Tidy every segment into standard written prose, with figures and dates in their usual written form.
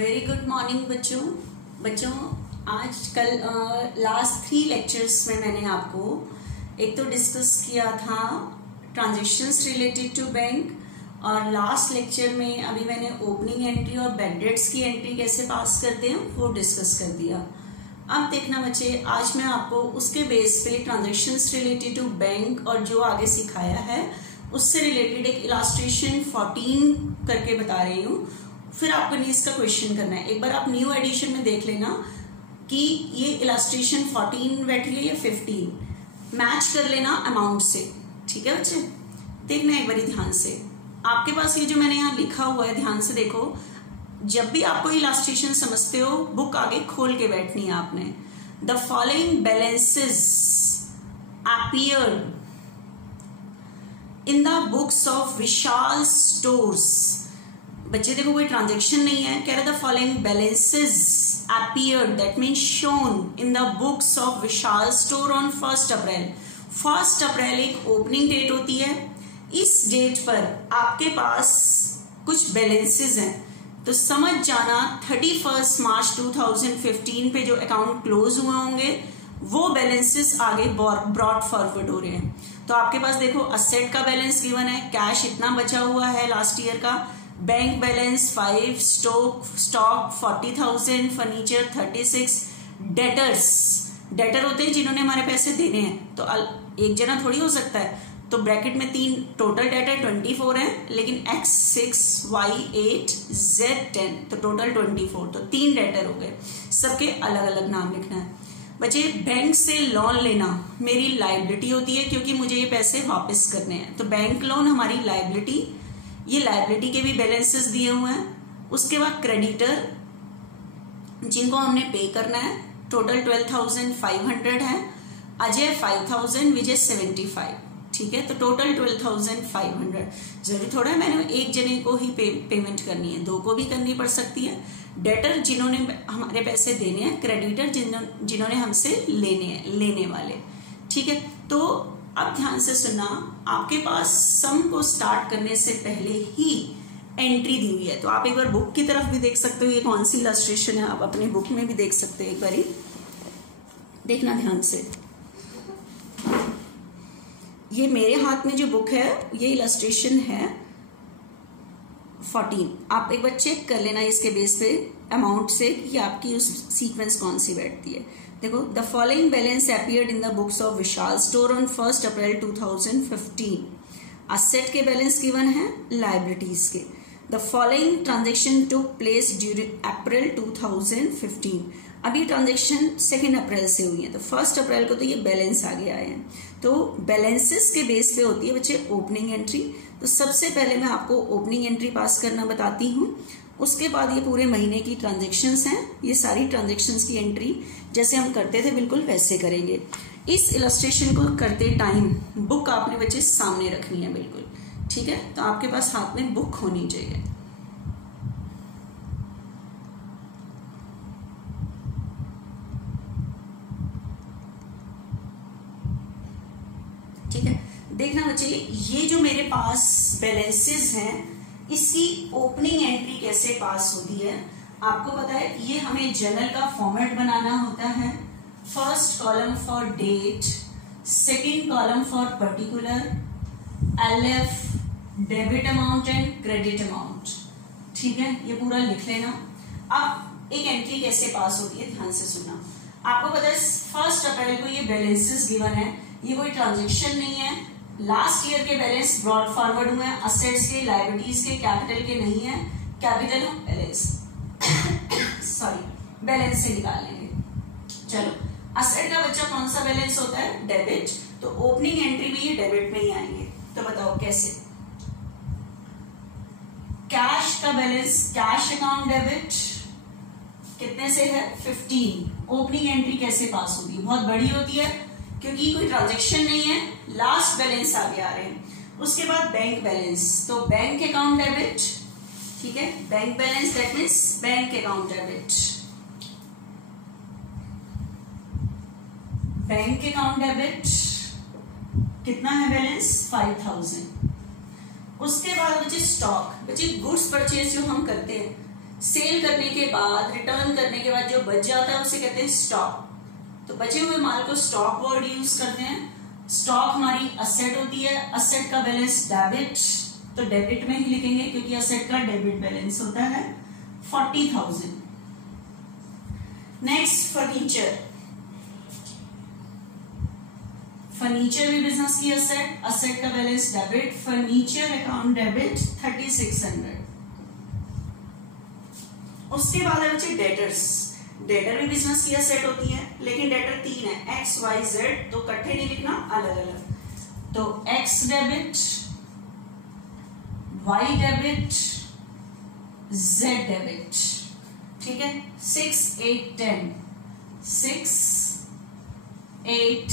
Very good morning बच्चों आज कल लास्ट 3 लेक्चर्स में मैंने आपको एक तो डिस्कस किया था ट्रांजेक्शन्स रिलेटेड टू बैंक और लास्ट लेक्चर में अभी मैंने ओपनिंग एंट्री और बैड डेट्स की एंट्री कैसे पास करते हैं वो डिस्कस कर दिया। अब देखना बच्चे, आज मैं आपको उसके बेस पे ट्रांजेक्शन्स रिलेटेड टू बैंक और जो आगे सिखाया है उससे रिलेटेड एक इलास्ट्रेशन 14 करके बता रही हूँ। फिर आपको नीस का क्वेश्चन करना है। एक बार आप न्यू एडिशन में देख लेना कि ये इलास्ट्रेशन 14 बैठ रही है या 15, मैच कर लेना अमाउंट से। ठीक है बच्चे, देखना एक बारी ध्यान से। आपके पास ये जो मैंने यहाँ लिखा हुआ है ध्यान से देखो। जब भी आपको इलास्ट्रेशन समझते हो बुक आगे खोल के बैठनी है आपने। The following balances appeared in the books of Vishal stores. बच्चे देखो कोई ट्रांजेक्शन नहीं है, कह रहा the following balances appeared that mean shown in the books of Vishal store on 1 अप्रैल। 1 अप्रैल एक ओपनिंग डेट होती है। इस डेट पर आपके पास कुछ बैलेंसेस हैं तो समझ जाना 31 मार्च 2015 पे जो अकाउंट क्लोज हुए होंगे वो बैलेंसेस आगे ब्रॉड फॉरवर्ड हो रहे हैं। तो आपके पास देखो असेट का बैलेंस गिवन है, कैश इतना बचा हुआ है लास्ट ईयर का, bank balance 5, stock 40,000, furniture 36, debtor होते हैं जिन्होंने हमारे पैसे देने हैं। तो एक जना थोड़ी हो सकता है, तो ब्रैकेट में 3 टोटल डेटर 24 है, लेकिन X 6, Y 8, Z 10, तो टोटल 24। तो 3 डेटर हो गए, सबके अलग अलग नाम लिखना है। बच्चे बैंक से लोन लेना मेरी लाइबिलिटी होती है क्योंकि मुझे ये पैसे वापस करने हैं। तो बैंक लोन हमारी लाइबिलिटी, ये लाइबिलिटी के भी बैलेंसेस दिए हुए हैं। उसके बाद क्रेडिटर जिनको हमने पे करना है, टोटल 12,500 है, अजय 5,000, विजय 75। ठीक है, तो टोटल 12,500। जरूरी थोड़ा है मैंने एक जने को ही पेमेंट करनी है, 2 को भी करनी पड़ सकती है। डेटर जिन्होंने हमारे पैसे देने हैं, क्रेडिटर जिन्होंने हमसे लेने वाले। ठीक है, तो अब ध्यान से सुनना, आपके पास सम को स्टार्ट करने से पहले ही एंट्री दी हुई है। तो आप एक बार बुक की तरफ भी देख सकते हो, ये कौन सी इलस्ट्रेशन है आप अपनी बुक में भी देख सकते हो। एक बार देखना ध्यान से। ये मेरे हाथ में जो बुक है ये इलस्ट्रेशन है 14। आप एक बार चेक कर लेना इसके बेस पे अमाउंट से कि आपकी उस सीक्वेंस कौन सी बैठती है। देखो, the following balance appeared in the books of Vishal store on 1 April 2015। Asset के बैलेंस गिवन है, लाइबिलिटीज के। The following transaction took place during April 2015। अभी ट्रांजेक्शन 2 अप्रैल से हुई है, तो 1 अप्रैल को तो ये बैलेंस आगे आए हैं। तो बैलेंसेस के बेस पे होती है बच्चे ओपनिंग एंट्री। तो सबसे पहले मैं आपको ओपनिंग एंट्री पास करना बताती हूँ, उसके बाद ये पूरे महीने की ट्रांजेक्शन्स हैं, ये सारी ट्रांजेक्शन्स की एंट्री जैसे हम करते थे बिल्कुल वैसे करेंगे। इस इलस्ट्रेशन को करते टाइम बुक आपने बच्चे सामने रखनी है बिल्कुल। ठीक है, तो आपके पास हाथ में बुक होनी चाहिए। ठीक है, देखना बच्चे, ये जो मेरे पास बैलेंसेस हैं इसकी ओपनिंग एंट्री कैसे पास होती है आपको पता है। ये हमें जर्नल का फॉर्मेट बनाना होता है। First column for date, second column for particular, LF debit amount and credit amount. ठीक है, ये पूरा लिख लेना। अब एक एंट्री कैसे पास होती है ध्यान से सुनना। आपको पता है 1 अप्रैल को ये बैलेंसेस गिवन है, ये कोई ट्रांजेक्शन नहीं है। लास्ट ईयर के बैलेंस ब्रॉड फॉरवर्ड हुए हैं, असेट्स के, लायबिलिटीज के, कैपिटल के नहीं है। कैपिटल बैलेंस सॉरी बैलेंस से निकाल लेंगे। चलो, असेट का बच्चा कौन सा बैलेंस होता है, डेबिट। तो ओपनिंग एंट्री में ये डेबिट में ही आएंगे। तो बताओ कैसे। कैश का बैलेंस, कैश अकाउंट डेबिट कितने से है 15। ओपनिंग एंट्री कैसे पास होती है, बहुत बड़ी होती है क्योंकि कोई ट्रांजेक्शन नहीं है, लास्ट बैलेंस आगे आ रहे हैं। उसके बाद बैंक बैलेंस, तो बैंक अकाउंट डेबिट। ठीक है, bank balance that means bank account debit. Bank account debit कितना है बैलेंस 5,000। उसके बाद बचे स्टॉक, बचे गुड्स परचेज जो हम करते हैं सेल करने के बाद, रिटर्न करने के बाद जो बच जाता है उसे कहते हैं स्टॉक। तो बचे हुए माल को स्टॉक वर्ड यूज करते हैं। स्टॉक हमारी असेट होती है, असेट का बैलेंस डेबिट, तो डेबिट में ही लिखेंगे क्योंकि असेट का डेबिट बैलेंस होता है 40,000। Next furniture. फर्नीचर भी बिजनेस की असेट, असेट का balance debit, furniture account debit 3600। उसके बाद है बच्चे डेटर्स। डेटर भी बिजनेस की असेट होती है, लेकिन डेटर 3 है, एक्स वाई जेड, तो इकट्ठे नहीं लिखना, अलग अलग। तो X debit, Y debit, Z debit, ठीक है। 6, 8, 10, 6, 8,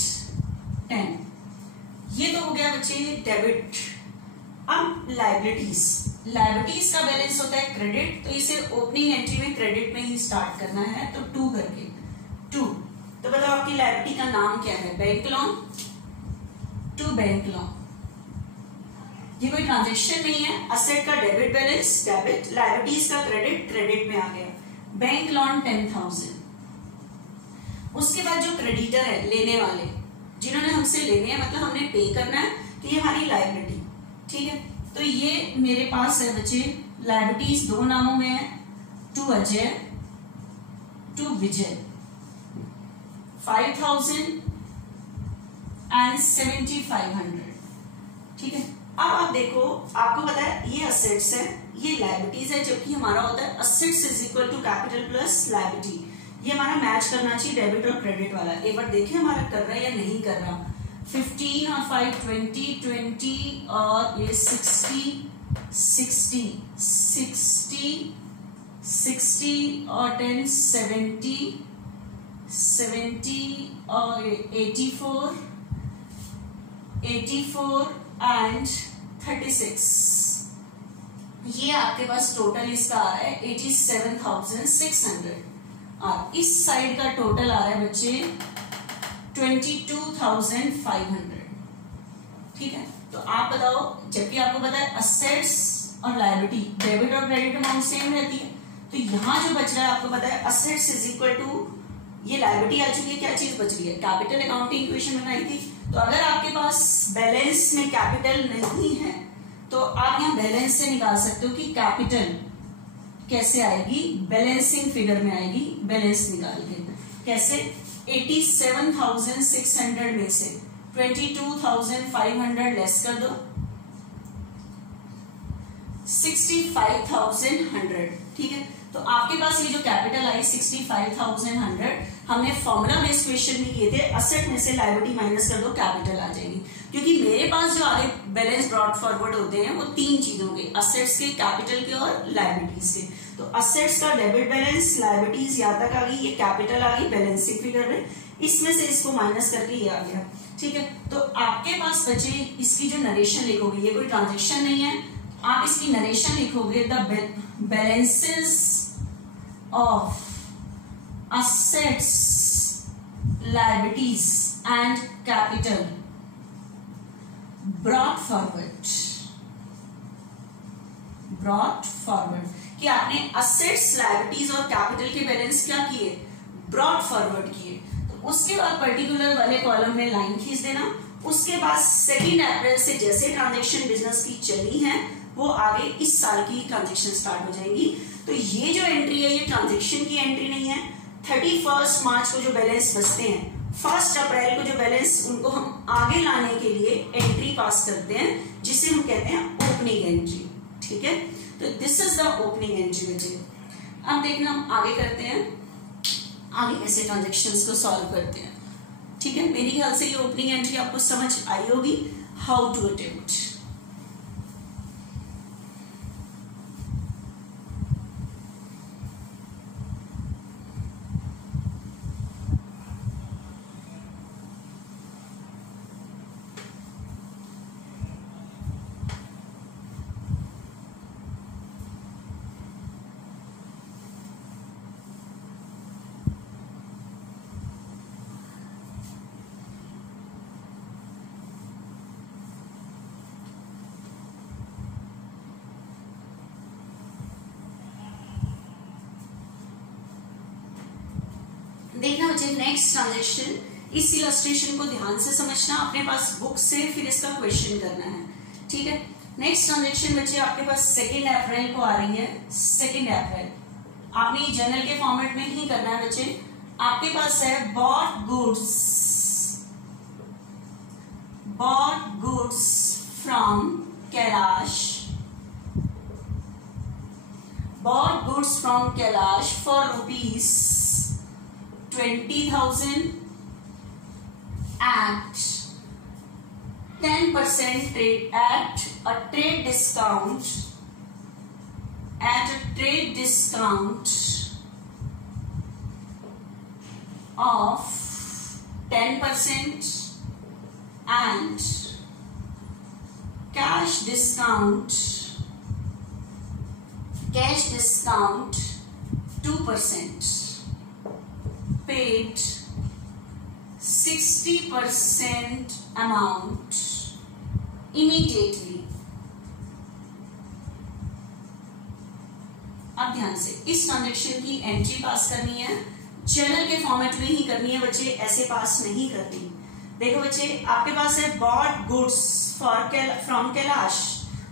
10, ये तो हो गया बच्चे डेबिट। अब लायबिलिटीज, लायबिलिटीज का बैलेंस होता है क्रेडिट, तो इसे ओपनिंग एंट्री में क्रेडिट में ही स्टार्ट करना है, तो 2 करके 2। तो बताओ आपकी लायबिलिटी का नाम क्या है? Bank loan, to bank loan. ये कोई ट्रांजेक्शन नहीं है, असेट का डेबिट बैलेंस डेबिट, लायबिलिटीज का क्रेडिट क्रेडिट में आ गया। Bank loan 10,000। उसके बाद जो क्रेडिटर है, लेने वाले, जिन्होंने हमसे लेने हैं, मतलब हमने पे करना है, तो ये हमारी लायबिलिटी, ठीक है। तो ये मेरे पास है बच्चे, लायबिलिटीज 2 नामों में है, to Ajay, to Vijay, 5,000 and 7,500, ठीक है। अब आप देखो, आपको पता है ये असेट्स है, ये लायबिलिटीज है, जबकि हमारा होता है assets is equal to capital plus liability. ये हमारा मैच करना चाहिए डेबिट और क्रेडिट वाला। एक बार देखिए हमारा कर रहा है या नहीं कर रहा। 15 और 5 20, 20 और ये 60, 60, 60, 60 और 10 70, 70 और 84, 84 एंड 36। ये आपके पास टोटल इसका आ रहा है 87,600। और इस साइड का टोटल आ रहा है बच्चे 22,500, ठीक है। तो आप बताओ, जबकि आपको पता है असेट्स और लायबिलिटी, डेबिट और क्रेडिट अमाउंट सेम रहती है, तो यहां जो बच रहा है आपको पता है असेट्स इज इक्वल टू, ये लायबिलिटी आ चुकी है, क्या चीज बच रही है? कैपिटल। अकाउंटिंग इक्वेशन बनाई थी, तो अगर आपके पास बैलेंस में कैपिटल नहीं है तो आप यहां बैलेंस से निकाल सकते हो कि कैपिटल कैसे आएगी, बैलेंसिंग फिगर में आएगी, बैलेंस निकाल के। कैसे? 87,600 में से 22,500 लेस कर दो, 65,100, ठीक है। तो आपके पास ये जो कैपिटल आई 65,100, हमने फॉर्मूला बेस्ड क्वेश्चन में किए थे, असेट में से लायबिलिटी माइनस कर दो, कैपिटल आ जाएगी। क्योंकि मेरे पास जो आगे बैलेंस ब्रॉट फॉरवर्ड होते हैं वो 3 चीजों के, असेट्स के, कैपिटल के और लायबिलिटीज के। तो असेट्स का डेबिट बैलेंस, लायबिलिटीज यहां तक आ गई, ये कैपिटल आ गई बैलेंसिंग फिगर में, इसमें से इसको माइनस करके ये आ गया, ठीक है। तो आपके पास बचे, इसकी जो नरेशन लिखोगे, ये कोई ट्रांजेक्शन नहीं है, आप इसकी नरेशन लिखोगे, the balances of assets, liabilities and capital brought forward कि आपने assets, liabilities और capital के बैलेंस क्या किए? brought forward किए। तो उसके बाद पर्टिकुलर वाले कॉलम में लाइन खींच देना। उसके बाद 2 अप्रैल से जैसे ट्रांजेक्शन बिजनेस की चली है वो आगे इस साल की ट्रांजेक्शन स्टार्ट हो जाएंगी। तो ये जो एंट्री है ये ट्रांजेक्शन की एंट्री नहीं है। 31 मार्च को जो बैलेंस बचते हैं, 1 अप्रैल को जो बैलेंस, उनको हम आगे लाने के लिए एंट्री पास करते हैं, जिसे हम कहते हैं ओपनिंग एंट्री, ठीक है। तो this is the opening entry बच्चे। अब देखना हम आगे करते हैं, आगे कैसे ट्रांजेक्शन्स को सॉल्व करते हैं, ठीक है। मेरी ख्याल से ये ओपनिंग एंट्री आपको समझ आई होगी, हाउ टू अटेम्प्ट। देखना बच्चे नेक्स्ट ट्रांजेक्शन, इस इलस्ट्रेशन को ध्यान से समझना, अपने पास बुक से फिर इसका क्वेश्चन करना है, ठीक है। नेक्स्ट ट्रांजेक्शन बच्चे आपके पास 2 अप्रैल को आ रही है। 2 अप्रैल आपने जर्नल के फॉर्मेट में ही करना है बच्चे। आपके पास है bought goods from Kailash, bought goods from Kailash for rupees 20,000 at 10% trade at a trade discount of 10% and cash discount 2%, paid 60% amount immediately। अब ध्यान से इस ट्रांजेक्शन की एंट्री पास करनी है, जर्नल के फॉर्मेट में ही करनी है बच्चे, ऐसे पास नहीं करनी। देखो बच्चे आपके पास है बॉट गुड्स फ्रॉम कैलाश,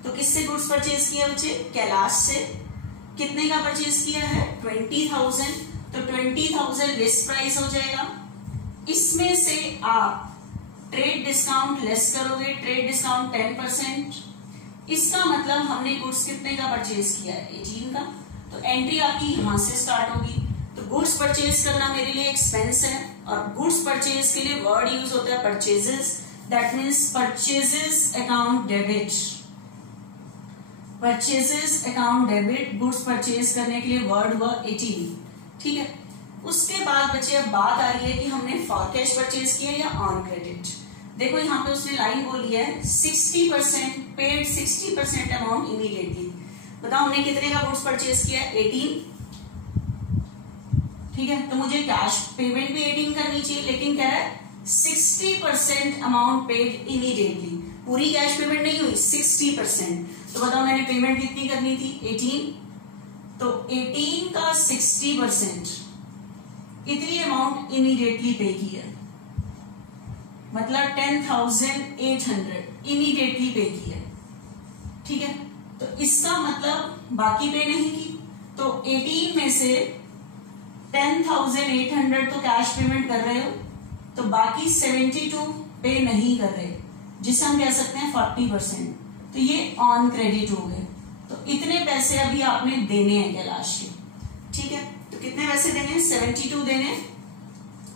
तो किससे गुड्स परचेज किया बच्चे? कैलाश से। कितने का परचेज किया है? 20,000, तो 20,000 लिस्ट प्राइस हो जाएगा। इसमें से आप ट्रेड डिस्काउंट लेस करोगे, ट्रेड डिस्काउंट 10%। इसका मतलब हमने गुड्स कितने का परचेज किया है? 18 का। तो एंट्री आपकी यहां से स्टार्ट होगी। तो गुड्स परचेज करना मेरे लिए एक्सपेंस है, और गुड्स परचेज के लिए वर्ड यूज होता है purchases, that means purchases account debit. Purchases account debit, goods purchase करने के लिए वर्ड हुआ 18, ठीक है। उसके बाद बच्चे अब बात आ रही है कि हमने फॉर कैश परचेज किया या ऑन क्रेडिट। देखो यहाँ पे उसने लाइन बोली है 60% पेड 60% अमाउंट इमीडिएटली। बताओ हमने कितने का गुड्स परचेज किया? 18, ठीक है। तो मुझे कैश पेमेंट भी 18 करनी चाहिए, लेकिन कह रहा है 60% अमाउंट पेड इमीडिएटली। पूरी कैश पेमेंट नहीं हुई, 60%। तो बताओ मैंने पेमेंट कितनी करनी थी? 18। तो 18 का 60% इतनी अमाउंट इमीडिएटली पे की है, मतलब 10,800 इमीडिएटली पे की है, ठीक है। तो इसका मतलब बाकी पे नहीं की। तो 18 में से 10,800 तो कैश पेमेंट कर रहे हो, तो बाकी 72 पे नहीं कर रहे, जिसे हम कह सकते हैं 40%। तो ये ऑन क्रेडिट हो गए। तो इतने पैसे अभी आपने देने हैं कैलाश के, ठीक है। तो कितने पैसे देने हैं? 72 देने हैं।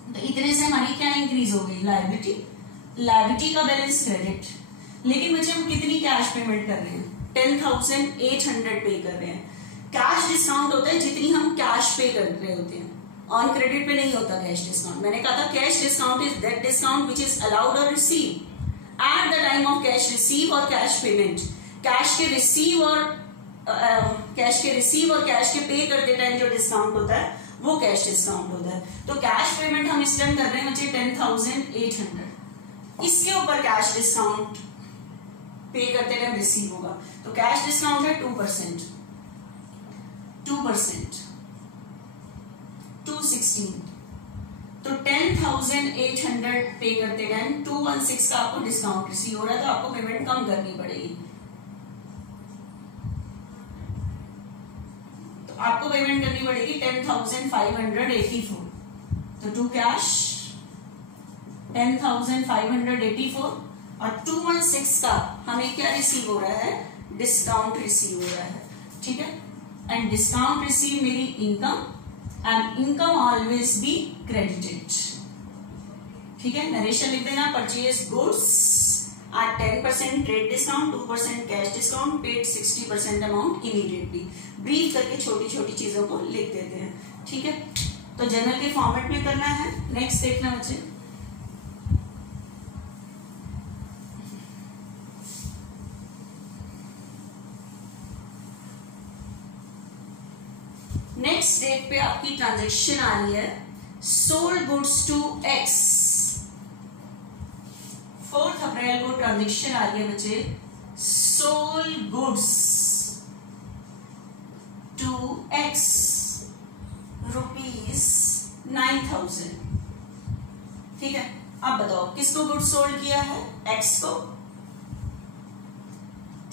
तो इतने से हमारी क्या इंक्रीज हो गई? लायबिलिटी। लायबिलिटी का बैलेंस क्रेडिट। लेकिन बच्चे हम कितनी कैश पेमेंट कर रहे हैं? 10,800 पे कर रहे हैं। कैश डिस्काउंट होता है जितनी हम कैश पे कर रहे होते हैं, ऑन क्रेडिट पे नहीं होता कैश डिस्काउंट। मैंने कहा था cash discount is that discount which is allowed और receive at the time of cash receive और कैश पेमेंट। कैश के रिसीव और कैश के पे करते टाइम जो डिस्काउंट होता है वो कैश डिस्काउंट होता है। तो कैश पेमेंट हम इस टाइम कर रहे हैं बच्चे 10,800। इसके ऊपर कैश डिस्काउंट पे करते टाइम रिसीव होगा। तो कैश डिस्काउंट है 2%, 216। तो 10,800 पे करते टाइम 216 का आपको डिस्काउंट रिसीव हो रहा है, तो आपको पेमेंट कम करनी पड़ेगी। तो आपको पेमेंट करनी पड़ेगी 10,584। तो टू कैश 10,584 और 216 का हमें क्या रिसीव हो रहा है? डिस्काउंट रिसीव हो रहा है, ठीक है। एंड डिस्काउंट रिसीव मेरी income, and income always be credited, ठीक है। नरेशन लिख देना, purchase goods at 10% trade discount, 2% cash discount, paid 60% amount immediately. Brief करके छोटी छोटी चीजों को लिख देते हैं, ठीक है। तो जर्नल के फॉर्मेट में करना है। नेक्स्ट देखना बच्चे, नेक्स्ट डेट पे आपकी ट्रांजेक्शन आ रही है सोल्ड गुड्स टू एक्स। 4 अप्रैल को ट्रांजेक्शन आ रही है बच्चे sold goods to X rupees 9,000। ठीक है, अब बताओ किसको गुड्स सोल्ड किया है? एक्स को।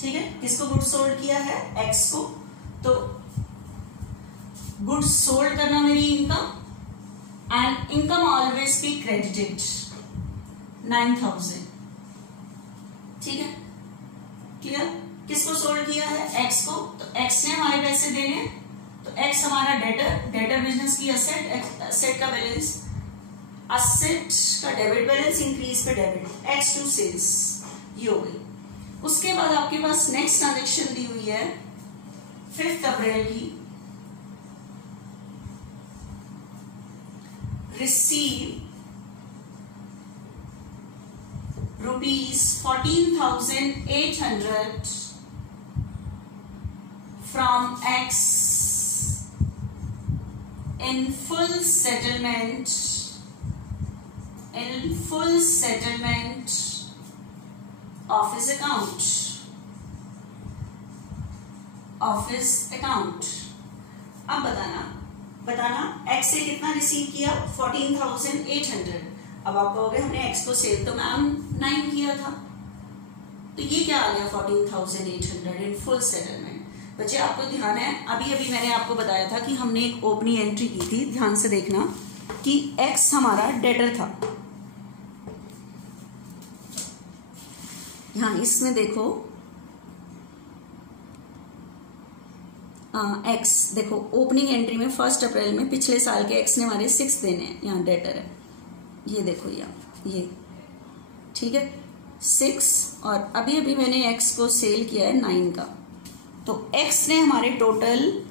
ठीक है, किसको गुड्स सोल्ड किया है? एक्स को। तो गुड्स सोल्ड करना मेरी income and income always be credited 9,000। ठीक है, क्लियर? किसको सोल्ड किया है? एक्स को। तो एक्स ने हमारे पैसे देने हैं, तो एक्स हमारा डेटर बिजनेस की असेट का बैलेंस, असेट का डेबिट बैलेंस, इंक्रीज पे डेबिट, एक्स टू सेल्स, ये हो गई। उसके बाद आपके पास नेक्स्ट ट्रांजेक्शन दी हुई है 5 अप्रैल की, receive ₹14,800 from X in full settlement of his account. अब बताना एक्स से कितना रिसीव किया? 14,800। अब आप कहोगे हमने एक्स को सेल तो मैम 9 किया था, तो ये क्या आ गया 14,800 इन फुल सेटलमेंट। बच्चे आपको ध्यान है, अभी मैंने आपको बताया था कि हमने एक ओपनिंग एंट्री की थी, ध्यान से देखना कि एक्स हमारा डेटर था। यहाँ इसमें देखो एक्स, देखो ओपनिंग एंट्री में 1 अप्रैल में पिछले साल के एक्स ने हमारे 6 देने हैं, यहाँ डेटर है, ये देखो ये ठीक है 6, और अभी मैंने एक्स को सेल किया है 9 का, तो एक्स ने हमारे टोटल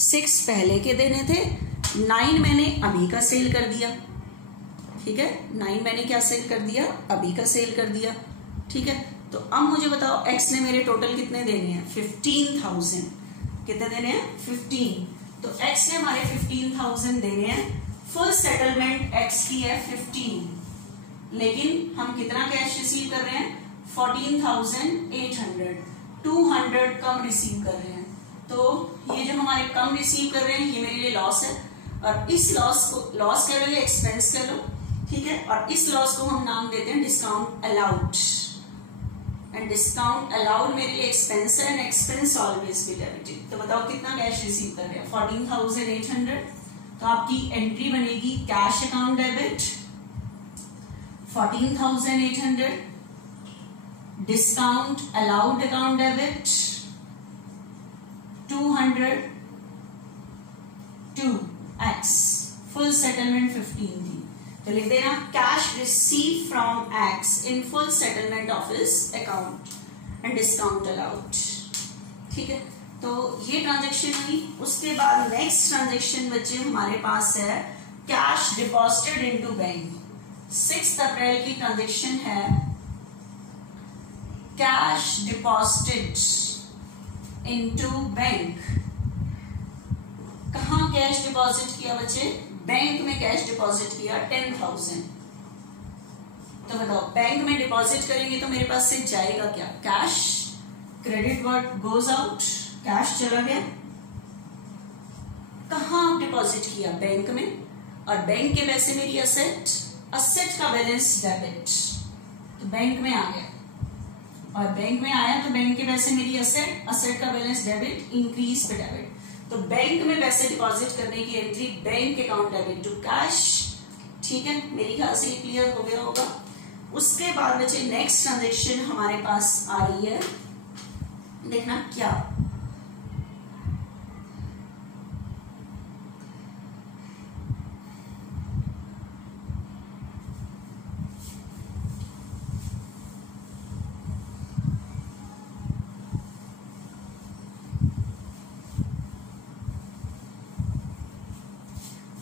6 पहले के देने थे, 9 मैंने अभी का सेल कर दिया। ठीक है, 9 मैंने क्या सेल कर दिया? अभी का सेल कर दिया। ठीक है, तो अब मुझे बताओ एक्स ने मेरे टोटल कितने देने हैं? 15,000। कितने देने हैं? 15। तो एक्स ने हमारे 15,000 देने हैं। फुल सेटलमेंट एक्स की है 15, लेकिन हम कितना कैश रिसीव कर रहे हैं? 14,800, 200 कम रिसीव कर रहे हैं। तो ये जो हमारे कम रिसीव कर रहे हैं ये मेरे लिए लॉस है, और इस लॉस को लॉस कह लो या एक्सपेंस कह लो, ठीक है, और इस लॉस को हम नाम देते हैं discount allowed, and discount allowed मेरे लिए एक्सपेंस है, and expense always be debited. तो बताओ कितना कैश रिसीव कर रहे हैं? 14,800। तो आपकी एंट्री बनेगी cash account debit 14,800, discount allowed account debit 200 to X, full settlement 15 थी, तो लिख देना cash receive from X in full settlement of his account and discount allowed. ठीक है, तो ये ट्रांजेक्शन हुई। उसके बाद नेक्स्ट ट्रांजेक्शन बच्चे हमारे पास है कैश डिपॉजिटेड इनटू बैंक। 6 अप्रैल की ट्रांजेक्शन है कैश डिपॉजिटेड इनटू बैंक। कहां कैश डिपॉजिट किया बच्चे? बैंक में कैश डिपॉजिट किया 10,000। तो बताओ बैंक में डिपॉजिट करेंगे तो मेरे पास से जाएगा क्या? Cash, credit word goes out, cash चला गया। कहां डिपॉजिट किया? बैंक में, और बैंक के पैसे मेरी असेट, असेट का बैलेंस डेबिट, तो बैंक में आ गया, और बैंक में आया तो बैंक के पैसे मेरी असेट, असेट का बैलेंस डेबिट, इंक्रीज पे डेबिट। तो बैंक में पैसे डिपॉजिट करने की entry bank account debit to cash. ठीक है, मेरी ख्याल से ये क्लियर हो गया होगा। उसके बाद बच्चे नेक्स्ट ट्रांजेक्शन हमारे पास आ रही है, देखना क्या,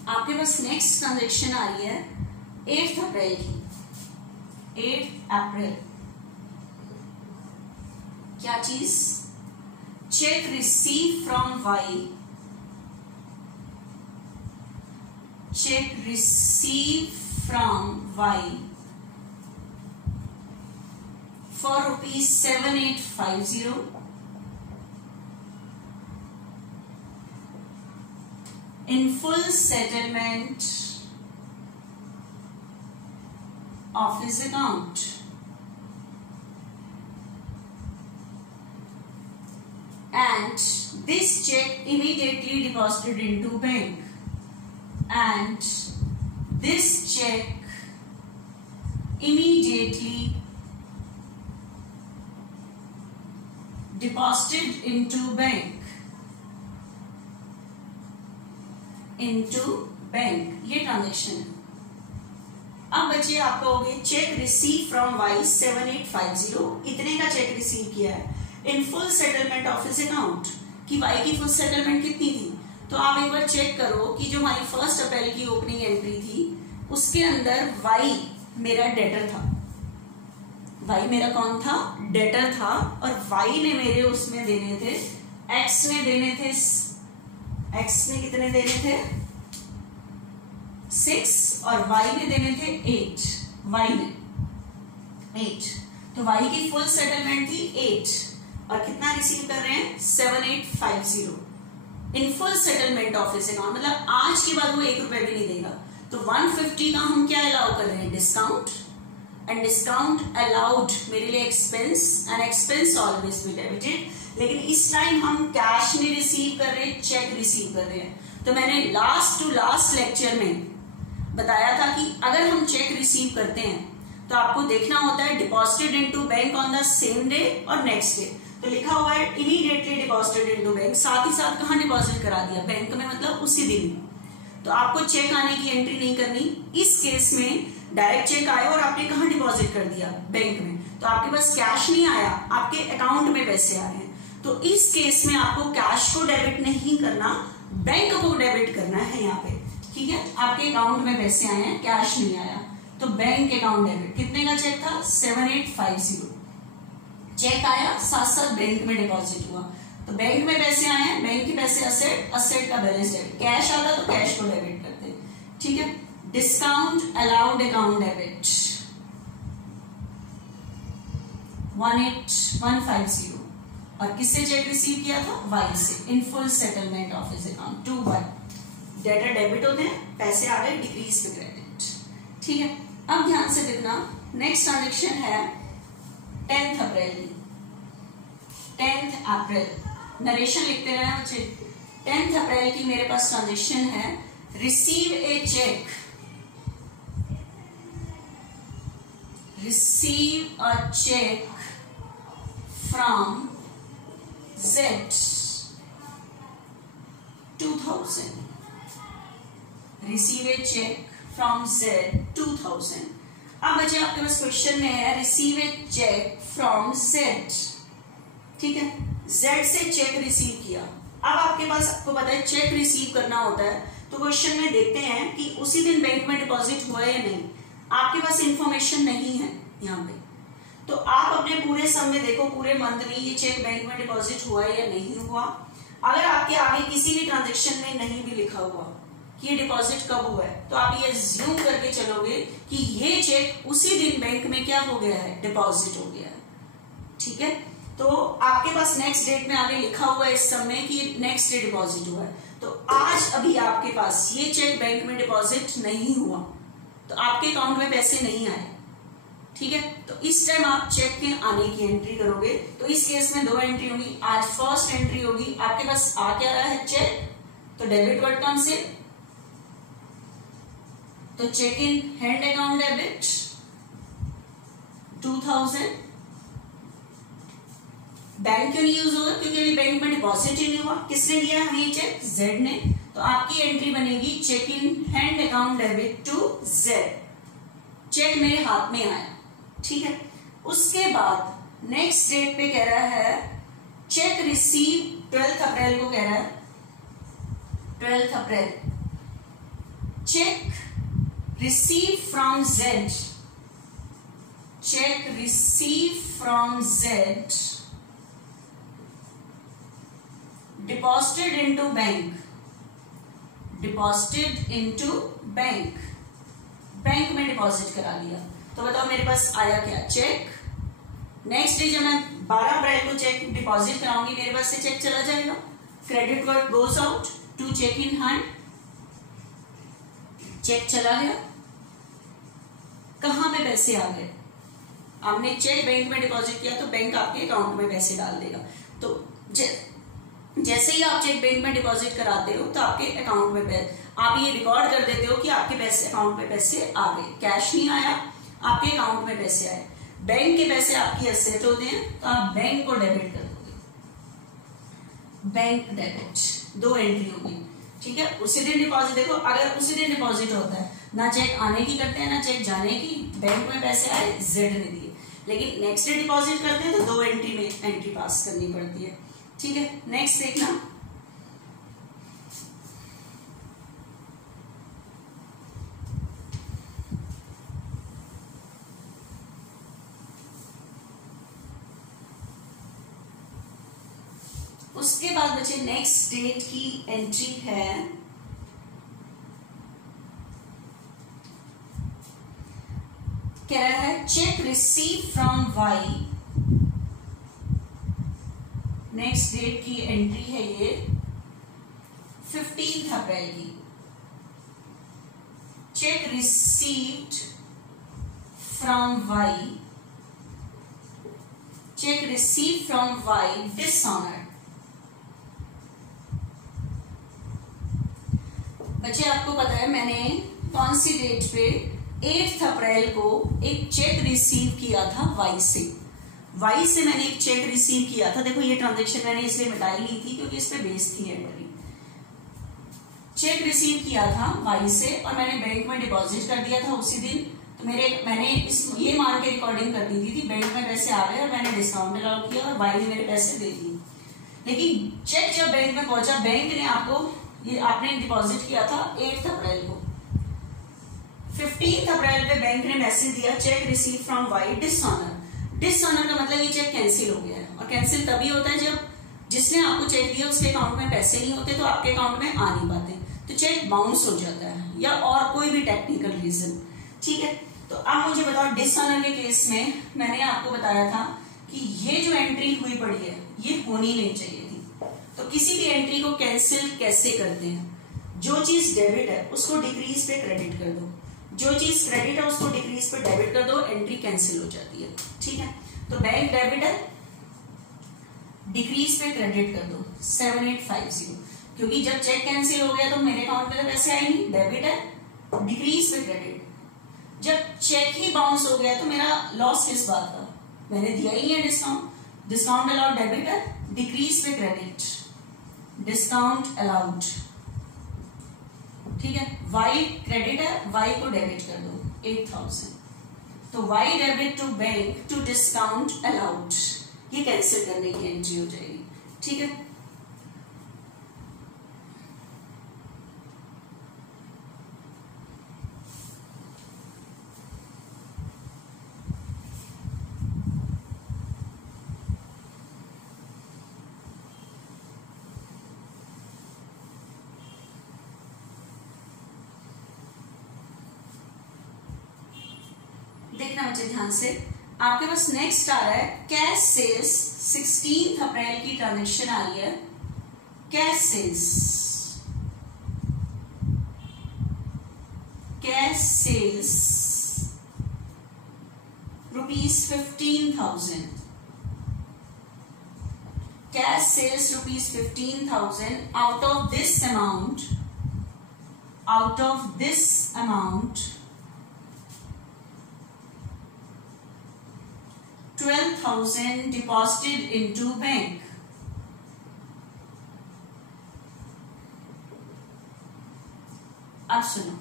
आपके पास नेक्स्ट ट्रांजेक्शन आ रही है 8 अप्रैल की। 8 अप्रैल क्या चीज? Cheque receive from Y, cheque receive from Y for ₹7850 in full settlement of his account. And this check immediately deposited into bank. And this check immediately deposited into bank. ये transaction है। अब बच्चे आप कहोगे चेक रिसीव फ्रॉम वाई 7850, इतने का check receive किया है इन full settlement of his account, कि वाई की फुल सेटलमेंट कितनी थी। तो आप एक बार चेक करो कि जो हमारी 1 अप्रैल की ओपनिंग एंट्री थी उसके अंदर वाई मेरा डेटर था, वाई मेरा कौन था, डेटर था, और वाई ने मेरे उसमें देने थे, एक्स ने देने थे, एक्स ने कितने देने थे 6 और वाई ने देने थे 8, वाई ने 8, तो वाई की फुल सेटलमेंट थी 8 और कितना रिसीव कर रहे हैं 7850 इन full settlement of his account, मतलब आज के बाद वो 1 रुपए भी नहीं देगा। तो 150 का हम क्या अलाउ कर रहे हैं, डिस्काउंट, एंड डिस्काउंट अलाउड मेरे लिए expense, and expense always be debited. लेकिन इस टाइम हम कैश नहीं रिसीव कर रहे, चेक रिसीव कर रहे हैं। तो मैंने लास्ट टू लास्ट लेक्चर में बताया था कि अगर हम चेक रिसीव करते हैं तो आपको देखना होता है deposited into bank on the same day और नेक्स्ट डे। तो लिखा हुआ है इमीडिएटली डिपॉजिटेड इनटू बैंक, साथ ही साथ कहाँ डिपॉजिट करा दिया, बैंक में, मतलब उसी दिन। तो आपको चेक आने की एंट्री नहीं करनी। इस केस में डायरेक्ट चेक आया और आपने कहाँ डिपॉजिट कर दिया, बैंक में, तो आपके पास कैश नहीं आया, आपके अकाउंट में पैसे आ रहे हैं। तो इस केस में आपको कैश को डेबिट नहीं करना, बैंक को डेबिट करना है यहाँ पे, ठीक है। आपके अकाउंट में पैसे आए हैं, कैश नहीं आया, तो बैंक अकाउंट डेबिट। कितने का चेक था 7850, चेक आया, साथ साथ बैंक में डिपॉजिट हुआ, तो बैंक में पैसे आए हैं, बैंक के पैसे असेट, असेट का बैलेंस डेबिट, कैश आता तो कैश को डेबिट करते, ठीक है। डिस्काउंट अलाउड अकाउंट डेबिट 18150, और किससे चेक रिसीव किया था, वाई से, in full settlement of his account to Y. Debtor debit होते हैं, पैसे आ गए, डिक्रीज पे क्रेडिट, ठीक है। अब ध्यान से देखना, नेक्स्ट ट्रांजेक्शन है 10th अप्रैल की, 10th अप्रैल, नरेशन लिखते रहना बच्चे। 10th अप्रैल की मेरे पास ट्रांजेक्शन है, receive a cheque, receive a cheque from Z 2000, receive a cheque from Z 2000। अब बच्चे आपके पास क्वेश्चन में है receive a cheque from Z, ठीक है, Z से चेक रिसीव किया। अब आपके पास, आपको पता है चेक रिसीव करना होता है, तो क्वेश्चन में देखते हैं कि उसी दिन बैंक में डिपॉजिट हुआ या नहीं। आपके पास इंफॉर्मेशन नहीं है यहाँ पे, तो आप अपने पूरे सम में देखो, पूरे मंथ में ये चेक बैंक में डिपॉजिट हुआ है या नहीं हुआ। अगर आपके आगे किसी भी ट्रांजेक्शन में नहीं भी लिखा हुआ कि ये डिपॉजिट कब हुआ है, तो आप ये अज्यूम करके चलोगे कि ये चेक उसी दिन बैंक में क्या हो गया है, डिपॉजिट हो गया है, ठीक है। तो आपके पास नेक्स्ट डेट में आगे लिखा हुआ है इस सम में कि नेक्स्ट डे डिपॉजिट हुआ है, तो आज अभी आपके पास ये चेक बैंक में डिपॉजिट नहीं हुआ, तो आपके अकाउंट में पैसे नहीं आए, ठीक है। तो इस टाइम आप चेक के आने की एंट्री करोगे, तो इस केस में 2 एंट्री होगी। आज फर्स्ट एंट्री होगी, आपके पास आ क्या रहा है, चेक, तो डेबिट वर्ड कम्स इन, तो cheque in hand account debit 2000। Bank क्यों नहीं यूज होगा, क्योंकि अभी बैंक में डिपॉजिट ही नहीं हुआ। किसने दिया हमें ये चेक, Z ने, तो आपकी एंट्री बनेगी cheque in hand account debit to Z, cheque मेरे हाथ में आया, ठीक है। उसके बाद नेक्स्ट डेट पे कह रहा है चेक रिसीव, 12th अप्रैल को कह रहा है, 12th April, check receive from Z, check receive from Z deposited into bank, deposited into bank, bank में डिपॉजिट करा लिया। तो बताओ मेरे पास आया क्या, चेक। नेक्स्ट डे जब मैं 12 अप्रैल को चेक डिपॉजिट कराऊंगी, मेरे पास से चेक चला जाएगा, credit word goes out to cheque in hand, cheque चला गया, कहाँ पे पैसे आ गए, आपने चेक बैंक में डिपॉजिट किया तो बैंक आपके अकाउंट में पैसे डाल देगा। तो जैसे ही आप चेक बैंक में डिपॉजिट कराते हो तो आपके अकाउंट में आप ये रिकॉर्ड कर देते हो कि आपके पैसे अकाउंट में पैसे आ गए, कैश नहीं आया, आपके अकाउंट में पैसे आए। बैंक के पैसे आपकी एसेट होते हैं तो आप बैंक को डेबिट कर दोगे, बैंक डेबिट, 2 एंट्री होगी, ठीक है। उसी दिन डिपॉजिट, देखो अगर उसी दिन डिपॉजिट होता है, ना चेक आने की करते हैं ना चेक जाने की, बैंक में पैसे आए, जेड ने दिए। लेकिन नेक्स्ट डे डिपॉजिट करते हैं तो 2 एंट्री में एंट्री पास करनी पड़ती है, ठीक है। नेक्स्ट देखना, उसके बाद बचे नेक्स्ट डेट की एंट्री है कह रहा है cheque receive from Y, next date की एंट्री है ये 15 अप्रैल की। Cheque received from Y, cheque receive from Y dishonoured. बच्चे आपको पता है मैंने कौन सी डेट पे 8 अप्रैल को एक चेक रिसीव किया था वाई से। वाई से मैंने एक चेक रिसीव किया था, देखो ये ट्रांजेक्शन मैंने इसलिए मिटाई ली थी क्योंकि इस पे बेस थी एंट्री। चेक रिसीव किया था वाई से और मैंने बैंक में डिपॉजिट कर दिया था उसी दिन। तो मैंने ये मान के रिकॉर्डिंग कर दी थी बैंक में पैसे आ गए और मैंने डिस्काउंट अलाउ किया और वाई ने मेरे पैसे दे दिए। लेकिन चेक जब बैंक में पहुंचा, बैंक ने आपने डिपॉजिट किया था 8 अप्रैल को, 15 अप्रैल पे बैंक ने मैसेज दिया cheque receive from Y dishonour. Dishonour का मतलब ये चेक कैंसिल हो गया है, और कैंसिल तभी होता है जब जिसने आपको चेक दिया उसके अकाउंट में पैसे नहीं होते तो आपके अकाउंट में आ नहीं पाते, तो चेक बाउंस हो जाता है या और कोई भी टेक्निकल रीजन, ठीक है। तो अब मुझे बताओ डिसऑनर के केस में मैंने आपको बताया था कि ये जो एंट्री हुई पड़ी है ये होनी नहीं चाहिए थी। तो किसी भी एंट्री को कैंसिल कैसे करते हैं, जो चीज डेबिट है उसको डिक्रीज पे क्रेडिट कर दो, जो चीज क्रेडिट है उसको डिक्रीज पे डेबिट कर दो, एंट्री कैंसिल हो जाती है, ठीक है। तो बैंक डेबिट है, डिक्रीज पे क्रेडिट कर दो 7850, क्योंकि जब चेक कैंसिल हो गया तो मेरे अकाउंट में तो पैसे आए नहीं, डेबिट है, डिक्रीज पे क्रेडिट। जब चेक ही बाउंस हो गया तो मेरा लॉस किस बात का, मैंने दिया ही है डिस्काउंट, डिस्काउंट अलाउड डेबिट है, डिक्रीज पे क्रेडिट, डिस्काउंट अलाउड, ठीक है। वाई क्रेडिट है, वाई को डेबिट कर दो 8000, तो Y debit to bank to discount allowed, ये कैंसिल करने की एंट्री हो जाएगी, ठीक है। देखना बच्चे ध्यान से, आपके पास नेक्स्ट आ रहा है कैश सेल्स, 16 अप्रैल की ट्रांजेक्शन आ रही है। Cash sales, cash sales ₹15,000, cash sales ₹15,000। Out of this amount 12,000 deposited into bank। अब सुनो,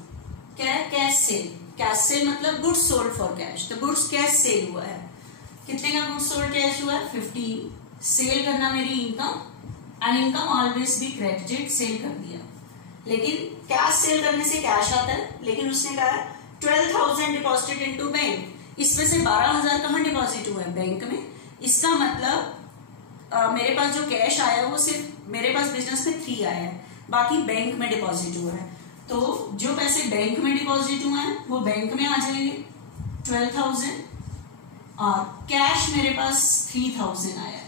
क्या है कैश सेल, कैश सेल मतलब गुड्स सोल्ड फॉर कैश, तो गुड्स कैश सेल हुआ है, कितने का गुड्स सोल्ड कैश हुआ है 15, सेल करना मेरी income, and income always be credited, sale कर दिया। लेकिन कैश सेल करने से कैश आता है, लेकिन उसने कहा 12,000 डिपॉजिटेड इनटू बैंक, इसमें से 12,000 कहाँ डिपॉजिट हुआ है बैंक में। इसका मतलब मेरे पास जो कैश आया वो सिर्फ मेरे पास बिजनेस में 3 आया है, बाकी बैंक में डिपॉजिट हुआ है। तो जो पैसे बैंक में डिपॉजिट हुए हैं वो बैंक में आ जाएंगे 12,000, और कैश मेरे पास 3,000 आया है।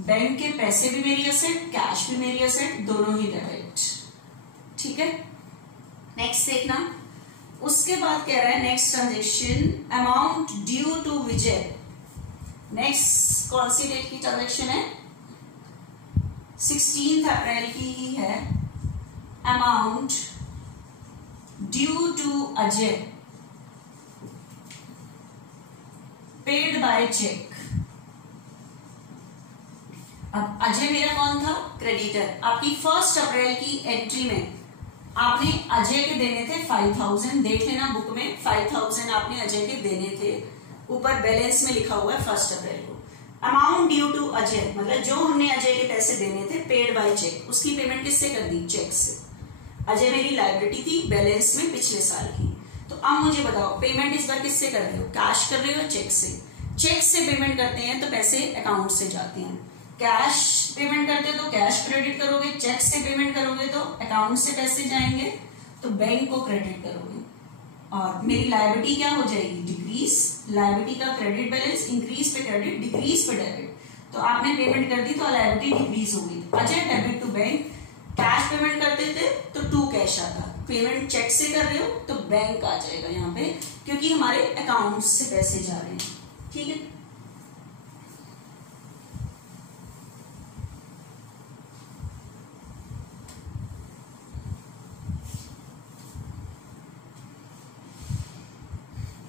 बैंक के पैसे भी मेरी एसेट, कैश भी मेरी एसेट, दोनों ही डेबिट, ठीक है। नेक्स्ट देखना, उसके बाद कह रहा है next transaction amount due to Vijay. Next कौन सी डेट की ट्रांजेक्शन है? 16 अप्रैल की ही है। Amount due to Ajay paid by cheque. अब अजय मेरा कौन था? क्रेडिटर। आपकी 1 अप्रैल की एंट्री में आपने अजय के देने थे 5000, देख लेना बुक में 5000 आपने अजय के देने थे, ऊपर बैलेंस में लिखा हुआ है 1 अप्रैल को। अमाउंट ड्यू टू अजय मतलब जो हमने अजय के पैसे देने थे पेड बाय चेक, उसकी पेमेंट किससे कर दी? चेक से। अजय मेरी लायबिलिटी थी बैलेंस में पिछले साल की। तो अब मुझे बताओ पेमेंट इस बार किससे कर रहे हो? कैश कर रहे हो? चेक से। चेक से पेमेंट करते हैं तो पैसे अकाउंट से जाते हैं, कैश पेमेंट करते हो तो कैश क्रेडिट करोगे, चेक से पेमेंट करोगे तो अकाउंट से पैसे जाएंगे तो बैंक को क्रेडिट करोगे, और मेरी लायबिलिटी क्या हो जाएगी? डिक्रीज। लायबिलिटी का क्रेडिट बैलेंस, इंक्रीज पे क्रेडिट, डिक्रीज पे डेबिट। तो आपने पेमेंट कर दी तो लायबिलिटी डिक्रीज होगी। Ajay debit to bank, cash payment करते थे तो टू कैश आता, पेमेंट चेक से कर रहे हो तो बैंक आ जाएगा यहाँ पे, क्योंकि हमारे अकाउंट से पैसे जा रहे हैं। ठीक है,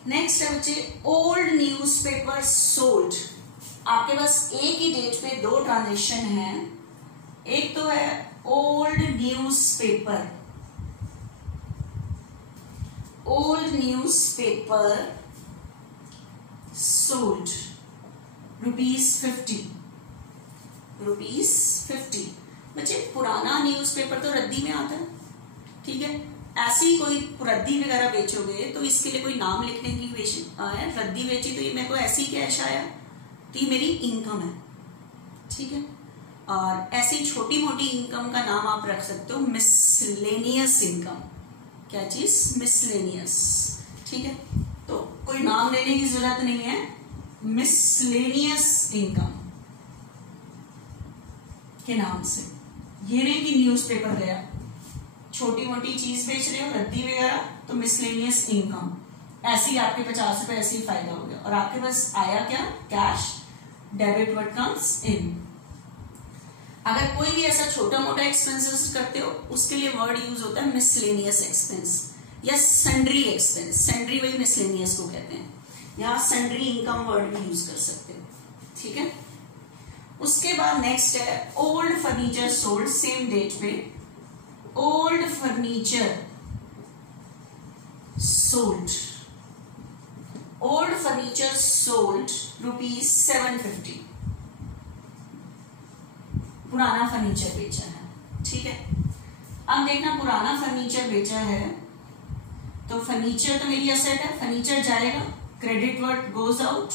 नेक्स्ट है बच्चे ओल्ड न्यूज़पेपर सोल्ड। आपके पास एक ही डेट पे 2 ट्रांजेक्शन है। एक तो है old newspaper, old newspaper sold ₹50। बच्चे पुराना न्यूज़पेपर तो रद्दी में आता है, ठीक है। ऐसी कोई रद्दी वगैरह बेचोगे तो इसके लिए कोई नाम लिखने की रद्दी बेची तो ये मेरे को ऐसी कैश आया, तो ये मेरी इनकम है, ठीक है। और ऐसी छोटी मोटी इनकम का नाम आप रख सकते हो मिसलेनियस इनकम। क्या चीज? मिसलेनियस, ठीक है। तो कोई नाम लेने की जरूरत नहीं है, मिसलेनियस इनकम के नाम से। ये नहीं कि न्यूज़पेपर गया, छोटी मोटी चीज बेच रहे हो रद्दी वगैरह तो मिसलेनियस इनकम, ऐसी आपके 50 रुपए ऐसे ही फायदा हो गया और आपके पास आया क्या? Cash. Debit what comes in. अगर कोई भी ऐसा छोटा मोटा एक्सपेंसेस करते हो उसके लिए वर्ड यूज होता है मिसलेनियस एक्सपेंस या सन्ड्री एक्सपेंस। सन्ड्री वही मिसलेनियस को कहते हैं, यहाँ सन्ड्री इनकम वर्ड भी यूज कर सकते हो, ठीक है। उसके बाद नेक्स्ट है old furniture sold, same date पे old furniture sold, old furniture sold ₹750। पुराना फर्नीचर बेचा है, ठीक है। अब देखना पुराना फर्नीचर बेचा है तो फर्नीचर तो मेरी असेट है, फर्नीचर जाएगा, क्रेडिट वर्ड गोज आउट,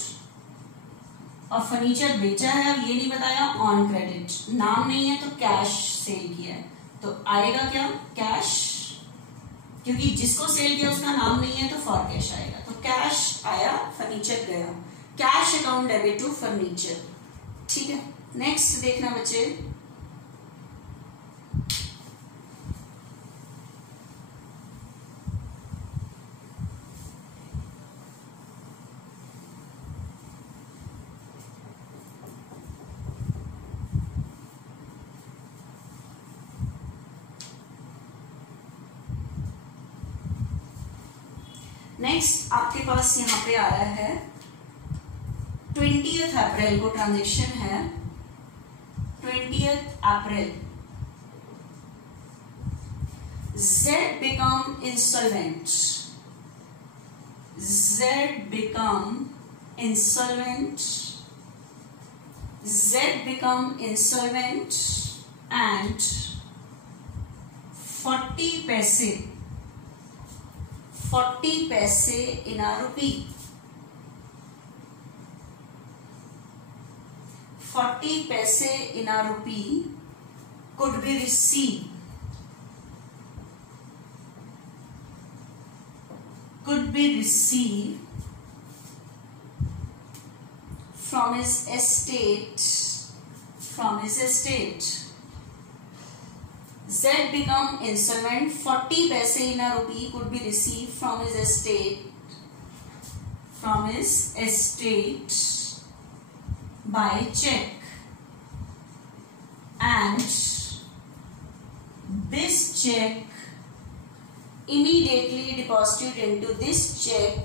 और फर्नीचर बेचा है। अब ये नहीं बताया ऑन क्रेडिट, नाम नहीं है तो कैश सेल किया है तो आएगा क्या? कैश, क्योंकि जिसको सेल किया उसका नाम नहीं है तो फॉर कैश आएगा, तो कैश आया, फर्नीचर गया, cash account debit to furniture, ठीक है। नेक्स्ट देखना बच्चे नेक्स्ट आपके पास यहाँ पे आ रहा है 20th अप्रैल को ट्रांजेक्शन है। 20th April Z become insolvent, Z become insolvent, Z become insolvent and 40 पैसे in a rupee, 40 पैसे in a rupee could be received from his estate, Z become insolvent. 40 paise in a rupee could be received from his estate by check, and this check immediately deposited into this check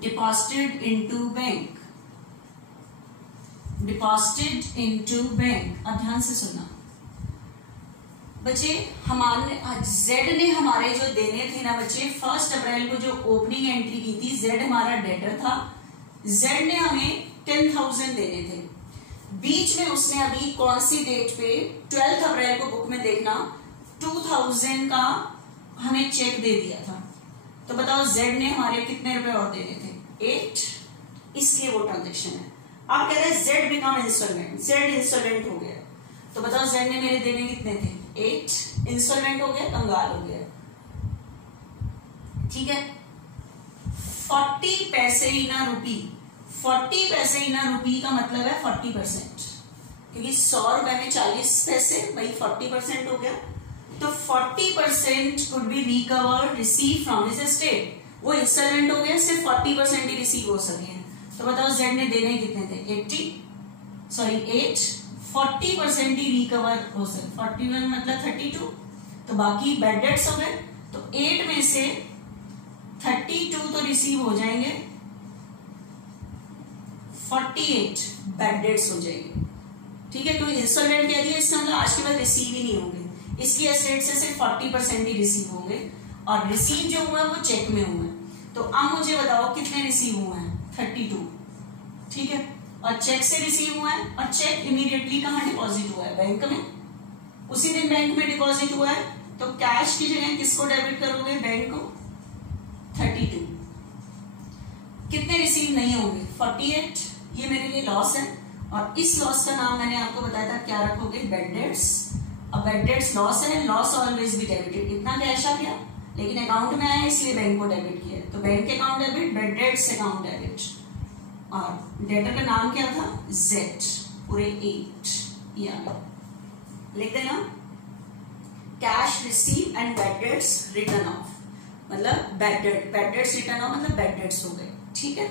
deposited into bank. अब ध्यान से सुनना बच्चे, हमारे Z ने हमारे जो देने थे ना बच्चे, 1 अप्रैल को जो ओपनिंग एंट्री की थी, Z हमारा डेटर था, Z ने हमें 10,000 देने थे। बीच में उसने अभी कौन सी डेट पे, 12 अप्रैल को बुक में देखना, 2000 का हमें चेक दे दिया था। तो बताओ Z ने हमारे कितने रुपए और देने थे? 8, इसलिए वो ट्रांजेक्शन है। अब कह रहे हैं Z become instalment, Z instalment हो गया। तो बताओ Z ने मेरे देने कितने थे? 8, इंस्टॉलमेंट हो गया, कंगाल हो गया। ठीक है, 40 पैसे इन अ रूपी, 40 पैसे इन अ रूपी का मतलब है 40%, क्योंकि 100 रुपए में 40 पैसे, भाई 40% हो गया। तो 40% could be recovered receive from his estate. वो इंस्टॉलमेंट हो गया, सिर्फ 40% ही रिसीव हो सके। तो बताओ Z ने देने कितने थे? 8, 40% ही रिकवर हो सके। 41 मतलब 32, तो बाकी बैड डेट्स हो गए। तो 8 में से 32 तो रिसीव हो जाएंगे, 48 बैड डेट्स हो जाएंगे। ठीक है, कोई इंस्टॉलमेंट कह दिया, इसका मतलब आज के बाद रिसीव ही नहीं होंगे। इसकी एसेट से सिर्फ 40% ही रिसीव होंगे, और रिसीव जो हुआ है वो चेक में हुआ है। तो अब मुझे बताओ कितने रिसीव हुए हैं? 32। ठीक है, और चेक से रिसीव हुआ है, और चेक इमीडिएटली कहां डिपॉजिट हुआ है? बैंक में, उसी दिन बैंक में डिपॉजिट हुआ है। तो कैश की जगह किसको डेबिट करोगे? बैंक को। 32 कितने रिसीव नहीं होंगे? 48। ये मेरे लिए लॉस है, और इस लॉस का नाम मैंने आपको बताया था, क्या रखोगे? Bad debts. अब बैड डेट्स लॉस है, लॉस ऑलवेज बी डेबिटेड। इतना कैश आ गया, लेकिन अकाउंट में आया इसलिए बैंक को डेबिट किया। तो bank account debit, bad debts account debit. और डेटर का नाम क्या था? Z, पूरे 8 या लिख देना। Cash receive and bad debts return of, मतलब बैड डेट्स रिटर्न ऑफ मतलब बैड डेट्स हो गए। ठीक है,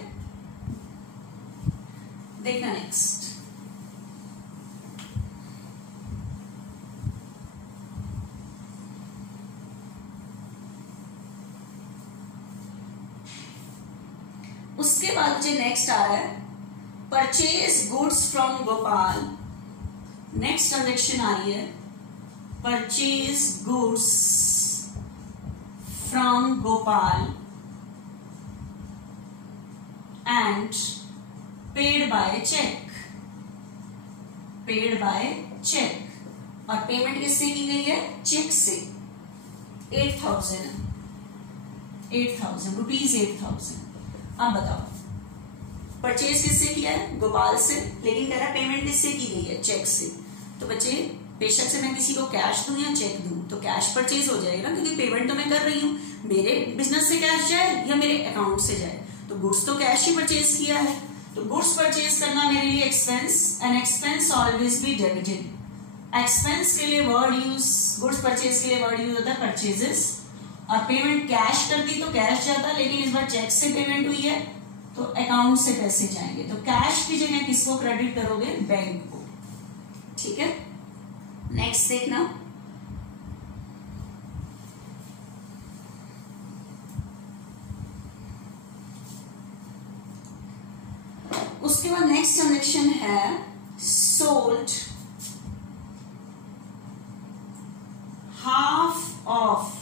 देखना नेक्स्ट। उसके बाद जो नेक्स्ट आ रहा है, purchase goods from Gopal. Next transaction आ रही है, purchase goods from Gopal and paid by cheque. और पेमेंट किससे की गई है? चेक से। 8,000 रुपीज 8,000। अब बताओ, परचेज किससे किया है? गोपाल से, लेकिन कह रहा पेमेंट किससे की गई है? चेक से। तो बच्चे, बेशक से मैं किसी को कैश दूं या चेक दूं, तो कैश परचेज हो जाएगा, क्योंकि पेमेंट तो मैं कर रही हूं। मेरे बिजनेस से कैश जाए या मेरे अकाउंट से जाए, तो गुड्स तो कैश ही परचेज किया है। तो गुड्स परचेज करना मेरे लिए expense, and expense always be debited. Expense के लिए वर्ड यूज, गुड्स परचेज के लिए वर्ड यूज होता है परचेजेस। और पेमेंट कैश करती तो कैश जाता, लेकिन इस बार चेक से पेमेंट हुई है तो अकाउंट से पैसे जाएंगे। तो कैश की जगह किसको क्रेडिट करोगे? बैंक को। ठीक है, नेक्स्ट देखना। उसके बाद नेक्स्ट ट्रांजेक्शन है sold half of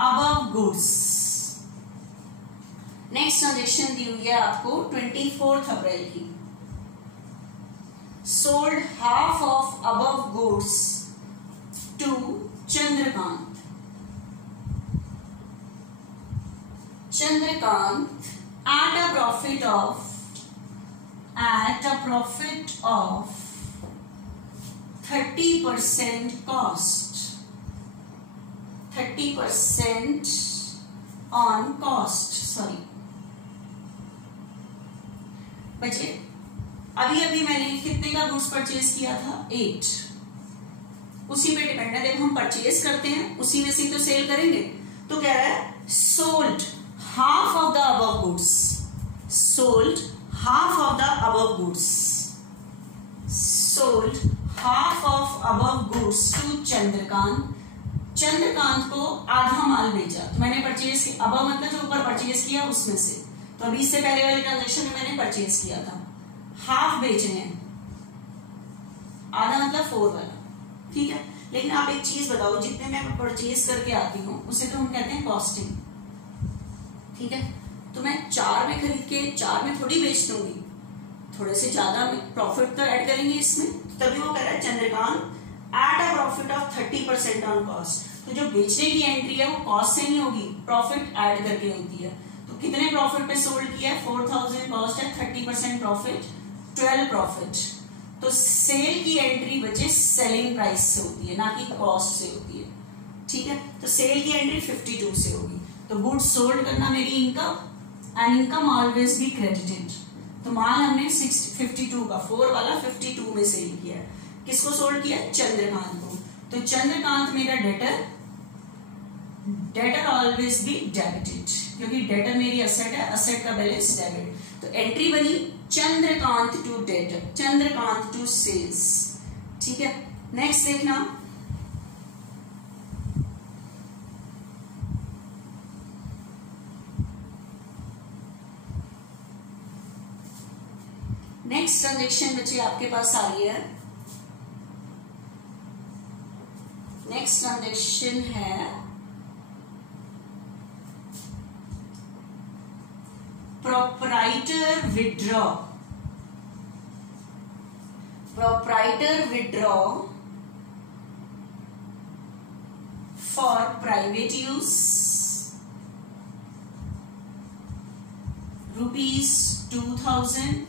above goods. Next transaction दी हुई है आपको 24 अप्रैल की। Sold half of above goods to Chandrakant at a profit of 30% cost, 30% on cost, sorry बच्चे। अभी अभी मैंने कितने का गुड्स परचेज किया था, 8। उसी पे डिपेंड है, देखो हम परचेज करते हैं उसी में से तो सेल करेंगे। तो कह रहा है sold half of the above goods, sold half of the above goods, sold half of above goods to Chandrakant, Chandrakant को आधा माल बेचा। तो मैंने परचेज किया, अबव मतलब जो ऊपर परचेज किया उसमें से, तो अभी इससे पहले वाले ट्रांजेक्शन में मैंने परचेज किया था, हाफ बेच रहे हैं, आधा मतलब 4 वाला, ठीक है। लेकिन आप एक चीज बताओ, जितने मैं परचेज करके आती हूँ उसे तो हम कहते हैं कॉस्टिंग, ठीक है। तो मैं 4 में खरीद के 4 में थोड़ी बेच दूंगी, थोड़े से ज्यादा प्रॉफिट तो ऐड करेंगे इसमें। तो तभी वो कह रहा है Chandrakant at a profit of 30% on cost. तो जो बेचने की एंट्री है वो कॉस्ट से नहीं होगी, प्रॉफिट ऐड करके होती है। तो कितने प्रॉफिट पे सोल्ड किया है, 4000 कॉस्ट है, 30% प्रॉफिट 12 प्रॉफिट। तो सेल की एंट्री बचे सेलिंग प्राइस से होती है, ना कि कॉस्ट से होती है, ठीक है। तो सेल की एंट्री 52 से होगी। तो गुड्स सोल्ड करना मेरी income, and income always be credited. तो माल हमने 52 का 4 वाला 52 में सेल किया है। किसको सोल्ड किया, चंद्रकांत को। तो चंद्रकांत मेरा debtor, debtor always be debited, क्योंकि डेटर मेरी असेट है, असेट का बैलेंस डेबिट। तो एंट्री बनी Chandrakant to debtor, Chandrakant to sales, ठीक है। नेक्स्ट देखना, नेक्स्ट ट्रांजेक्शन बच्चे आपके पास आ रही है। नेक्स्ट ट्रांजेक्शन है proprietor withdraw, proprietor withdraw for private use ₹2000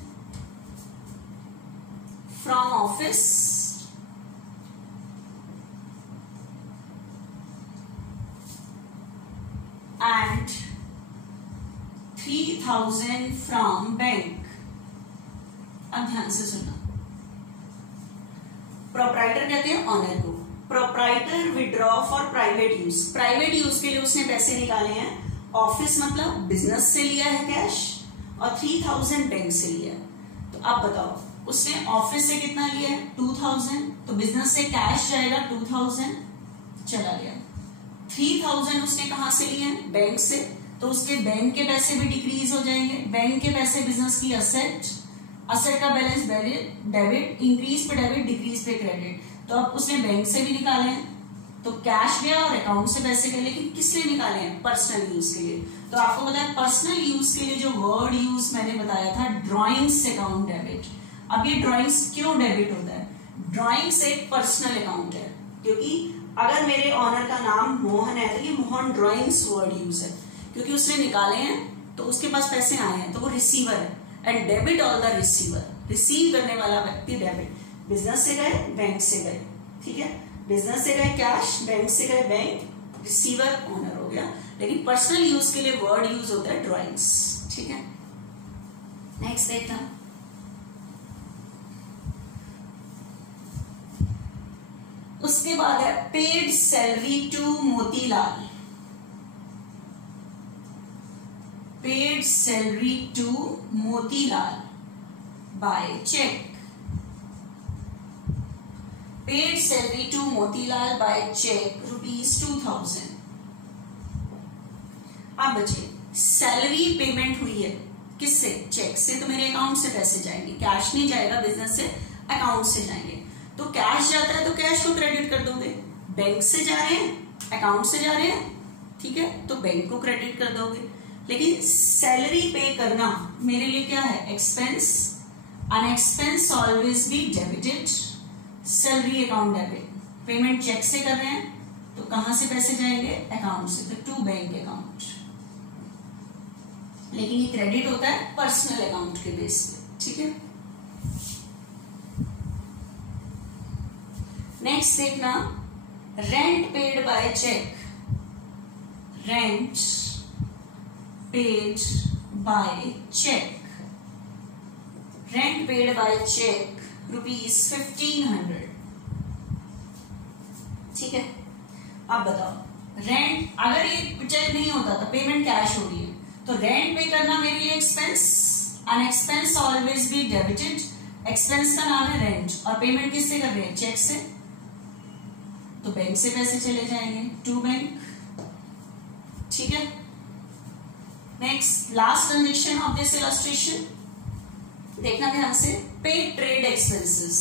from office and 3000 from bank. अब ध्यान से सुनना, प्रोप्राइटर कहते हैं ऑनर को। Proprietor withdraw for private use, private use के लिए उसने पैसे निकाले हैं। ऑफिस मतलब बिजनेस से लिया है कैश, और 3000 बैंक से लिया है। तो अब बताओ, उसने ऑफिस से कितना लिया है, 2000, तो बिजनेस से कैश जाएगा 2000, चला गया। 3000 उसने कहां से लिए हैं, बैंक से, तो उसके बैंक के पैसे भी डिक्रीज हो जाएंगे। बैंक के पैसे बिजनेस की असेट, असेट का बैलेंस डेबिट, इंक्रीज पे डेबिट, डिक्रीज पे क्रेडिट। तो अब उसने बैंक से भी निकाले हैं, तो कैश गया और अकाउंट से पैसे गए, लेकिन किस लिए निकाले हैं, पर्सनल यूज के लिए। तो आपको पता है पर्सनल यूज के लिए जो वर्ड यूज मैंने बताया था, ड्रॉइंग्स अकाउंट डेबिट। अब ये ड्रॉइंग्स क्यों डेबिट होता है, ड्रॉइंग्स एक पर्सनल अकाउंट है, क्योंकि अगर मेरे ऑनर का नाम मोहन है तो ये मोहन ड्रॉइंग्स वर्ड यूज है, क्योंकि उसने निकाले हैं तो उसके पास पैसे आए हैं, तो वो रिसीवर है। And debit all the receiver, receive करने वाला व्यक्ति डेबिट। बिजनेस से गए, बैंक से गए, ठीक है, बिजनेस से गए कैश, बैंक से गए बैंक, रिसीवर ओनर हो गया। लेकिन पर्सनल यूज के लिए वर्ड यूज होता है ड्रॉइंग्स, ठीक है। नेक्स्ट देखना, उसके बाद है paid salary to Motilal, paid salary to Motilal by cheque, paid salary to Motilal by cheque ₹2000। अब बचे सैलरी पेमेंट हुई है किससे, चेक से, तो मेरे अकाउंट से पैसे जाएंगे, कैश नहीं जाएगा, बिजनेस से अकाउंट से जाएंगे। तो कैश जाता है तो कैश को क्रेडिट कर दोगे, बैंक से जा रहे हैं अकाउंट से जा रहे हैं, ठीक है, तो बैंक को क्रेडिट कर दोगे। लेकिन सैलरी पे करना मेरे लिए क्या है, expense, an expense always be debited, salary account debit. Payment cheque से कर रहे हैं तो कहां से पैसे जाएंगे, अकाउंट से, तो टू बैंक अकाउंट। लेकिन ये क्रेडिट होता है पर्सनल अकाउंट के बेस पे, ठीक है। नेक्स्ट देखना, rent paid by cheque, rent paid by cheque rent paid by cheque ₹1500। ठीक है, अब बताओ रेंट, अगर ये चेक नहीं होता तो पेमेंट कैश हो रही है, तो रेंट पे करना मेरे लिए expense, an expense always be debited. Expense का नाम है रेंट और पेमेंट किससे कर रहे हैं, चेक से, तो बैंक से पैसे चले जाएंगे टू बैंक। ठीक है, next last transaction of this illustration देखना ध्यान से, paid trade expenses,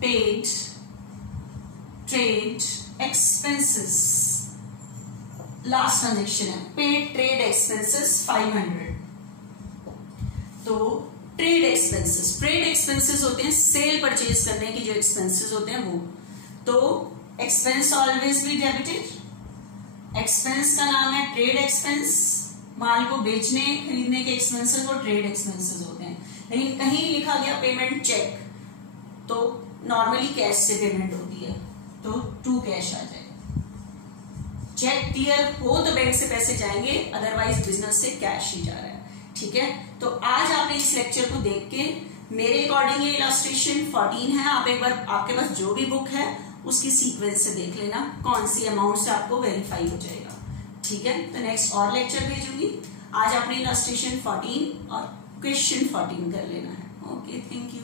paid trade expenses, last transaction है पेड ट्रेड एक्सपेंसेस 500। तो ट्रेड एक्सपेंसेस होते हैं सेल परचेज करने की जो एक्सपेंसेस होते हैं वो, तो expense always be debited. Expense का नाम है ट्रेड एक्सपेंस, माल को बेचने खरीदने के एक्सपेंसेस वो ट्रेड एक्सपेंसेस होते हैं। लेकिन कहीं लिखा गया पेमेंट चेक, तो नॉर्मली कैश से पेमेंट होती है, तो टू कैश आ जाएगा। चेक क्लियर हो तो बैंक से पैसे जाएंगे, अदरवाइज बिजनेस से कैश ही जा रहा है। ठीक है, तो आज आपने इस लेक्चर को देख के मेरे अकॉर्डिंग ये इलस्ट्रेशन 14 है। आप एक बार आपके पास जो भी बुक है उसकी सीक्वेंस से देख लेना कौन सी अमाउंट से आपको वेरीफाई हो जाएगा। ठीक है, तो नेक्स्ट और लेक्चर भेजूंगी। आज आपने इलस्ट्रेशन 14 और क्वेश्चन 14 कर लेना है। Okay, thank you.